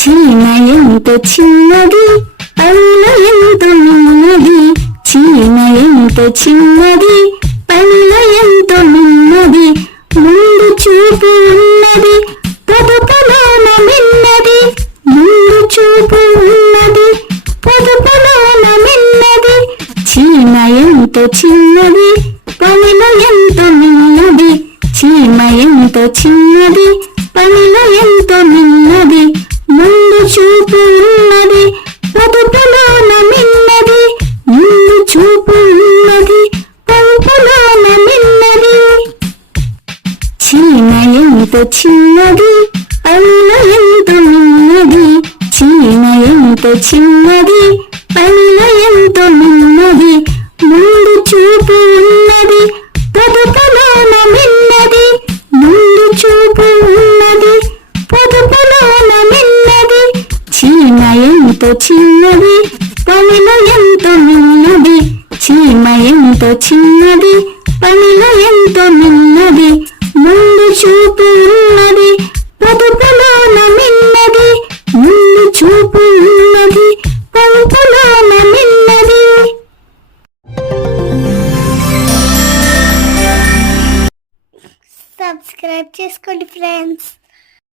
చీమ ఎంత చిన్నది, పనిలో ఎంత మిన్నది. చీమ ఎంత చిన్నది, పనిలో ఎంత మిన్నది. ముందు చూపు ఉన్నది, పొదుపులోన మిన్నది. ముందు చూపు ఉన్నది, పొదుపులోన మిన్నది. చీమ ఎంత చిన్నది, పనిలో ఎంత మిన్నది. చీమ ఎంత చిన్నది, పనిలో ఎంత మిన్నది. ముందు చూపు ఉన్నది, పొదుపులోన మిన్నది. ముందు చూపు ఉన్నది, పొదుపులోన మిన్నది. చీమ ఎంత చిన్నది, పనిలో ఎంత మిన్నది. చీమ ఎంత చిన్నది, పనిలో ఎంత మిన్నది. ముందు చూపు ఉన్నది, పొదుపులోన మిన్నది. ముందు చూపు ఉన్నది, పొదుపులోన మిన్నది. చీమ ఎంత చిన్నది, పనిలో ఎంత మిన్నది. చీమ ఎంత చిన్నది, పనిలో ఎంత మిన్నది. ముందు చూపు ఉన్నది, పొదుపులోన మిన్నది. ముందు చూపు ఉన్నది, పొదుపులోన మిన్నది. సబ్స్క్రైబ్ చేసుకోండి ఫ్రెండ్స్.